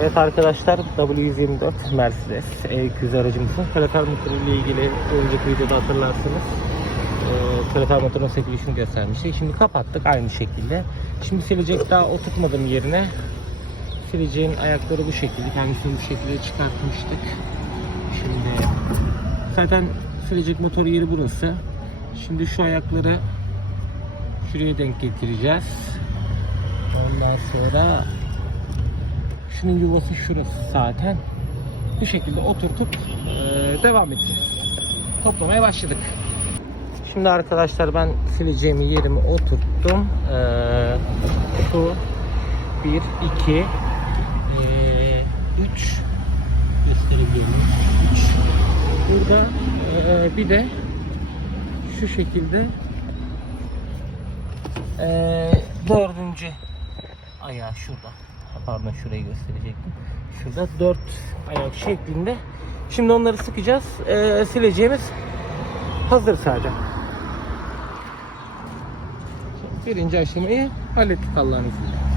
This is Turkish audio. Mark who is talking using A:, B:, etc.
A: Evet arkadaşlar W124 Mercedes E200 aracımızın kalorifer motoru ile ilgili önceki videoda hatırlarsınız. E, kalorifer motorunun sökülüşünü göstermiştik. Şimdi kapattık aynı şekilde. Şimdi silecek daha oturtmadım yerine. Sileceğin ayakları bu şekilde. Kendisini bu şekilde çıkartmıştık. Şimdi zaten silecek motor yeri burası. Şimdi şu ayakları şuraya denk getireceğiz. Ondan sonra şunun yuvası şurası zaten. Bu şekilde oturtup eee, devam edeceğiz. Toplamaya başladık. Şimdi arkadaşlar ben sileceğimi yerime oturttum. Eee şu 1, 2, 3 gösterebiliyorum. 3 Burada eee, bir de şu şekilde eee dördüncü ayağı şurada. Pardon şurayı gösterecektim. Şurada dört ayak şeklinde. Şimdi onları sıkacağız. Eee, sileceğimiz hazır sadece. Birinci aşamayı hallettik Allah'ın izniyle.